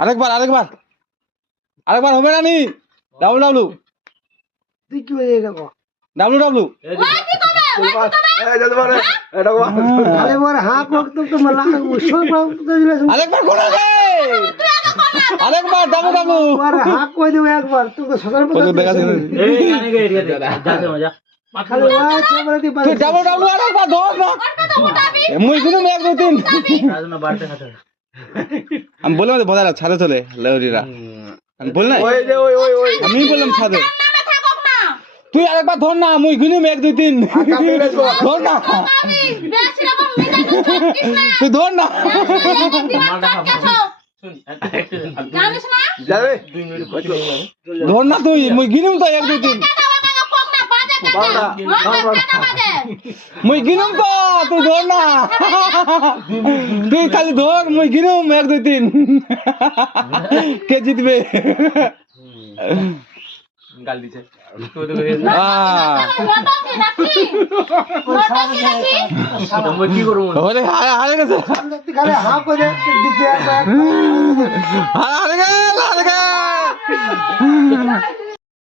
আরেকবার আরেকবার আরেকবার হবে না নি ডাবলু ডাবলু তুই কি হয়ে গেল ডাবলু ডাবলু আরে বড় হাফ বক্ত তো মালা উসল বক্ত দিলে আরেকবার কোন আগে আরেকবার ডাবলু ডাবলু বড় হাফ কই দেব একবার তুই তো সদর কত দেখা দিল এই গানে গে এরিয়া দে যা যা খালি ওই ছেবরে দি তুই ডাবলু ডাবলু আরেকবার ধর না মুই কিন্তু এক দুই তিন রাজনা বাড়তে খাতে আমি বললাম তো বদারা ছাদে চলে লেউরিরা আমি বল না ওই যে ওই আমি বললাম ছাদে তুই আরেকবার ধর না মুই কিন্তু এক দুই তিন ধর না তুই ধর না যাবে ধর না তুই মুই গিনুম তো এক দুই তিন মুই গিনুম তো তুই ধর না তুই খালি ধর মুই গিনুম এক দুই তিন কে জিতবে গাল দিছে কি করবো হারে গেছে খালি হাফ কই দিছে হারে গেল